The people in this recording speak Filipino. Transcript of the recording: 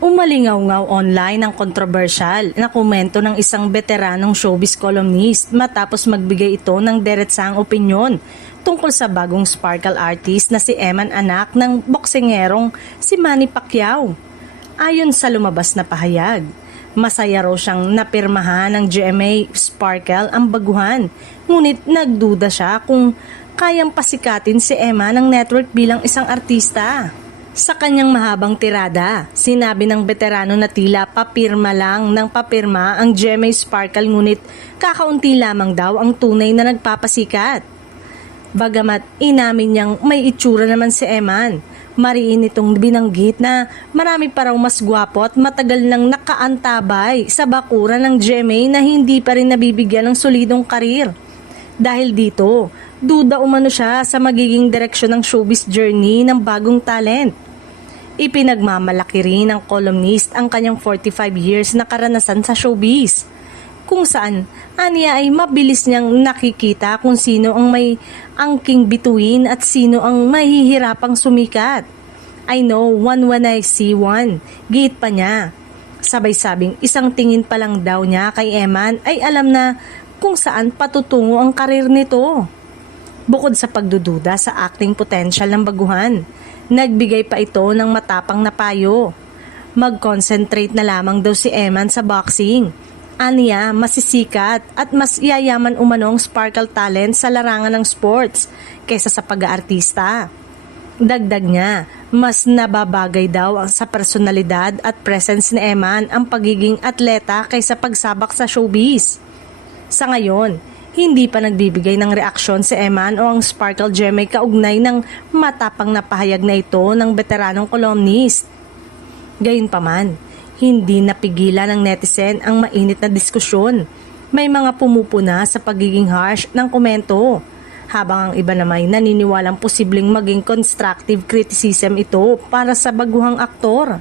Umalingaw-ngaw online ang kontrobersyal na komento ng isang veteranong showbiz columnist matapos magbigay ito ng diretsang opinyon tungkol sa bagong sparkle artist na si Eman, anak ng boksengerong si Manny Pacquiao. Ayon sa lumabas na pahayag, masaya raw siyang napirmahan ng GMA Sparkle ang baguhan, ngunit nagduda siya kung kayang pasikatin si Eman ng network bilang isang artista. Sa kanyang mahabang tirada, sinabi ng veterano na tila papirma lang ng papirma ang GMA Sparkle, ngunit kakaunti lamang daw ang tunay na nagpapasikat. Bagamat inamin niyang may itsura naman si Eman, mariin itong binanggit na marami pa raw mas gwapo at matagal nang nakaantabay sa bakuran ng GMA na hindi pa rin nabibigyan ng solidong karir. Dahil dito, duda umano siya sa magiging direksyon ng showbiz journey ng bagong talent. Ipinagmamalaki rin ng columnist ang kanyang 45 years na karanasan sa showbiz, kung saan aniya ay mabilis niyang nakikita kung sino ang may angking bituin at sino ang mahihirapang sumikat. I know one when I see one, giit pa niya. Sabay-sabing isang tingin pa lang daw niya kay Eman ay alam na kung saan patutungo ang karir nito. Bukod sa pagdududa sa acting potential ng baguhan, nagbigay pa ito ng matapang na payo. Mag-concentrate na lamang daw si Eman sa boxing. Aniya, masisikat at mas yayaman umano ang sparkle talent sa larangan ng sports kaysa sa pag-aartista. Dagdag niya, mas nababagay daw sa personalidad at presence ni Eman ang pagiging atleta kaysa pagsabak sa showbiz. Sa ngayon, hindi pa nagbibigay ng reaksyon si Eman o ang Sparkle GMA kaugnay ng matapang na pahayag na ito ng veteranong columnist. Gayunpaman, hindi napigilan ng netizen ang mainit na diskusyon. May mga pumupuna sa pagiging harsh ng komento, habang ang iba naman naniniwalang posibleng maging constructive criticism ito para sa baguhang aktor.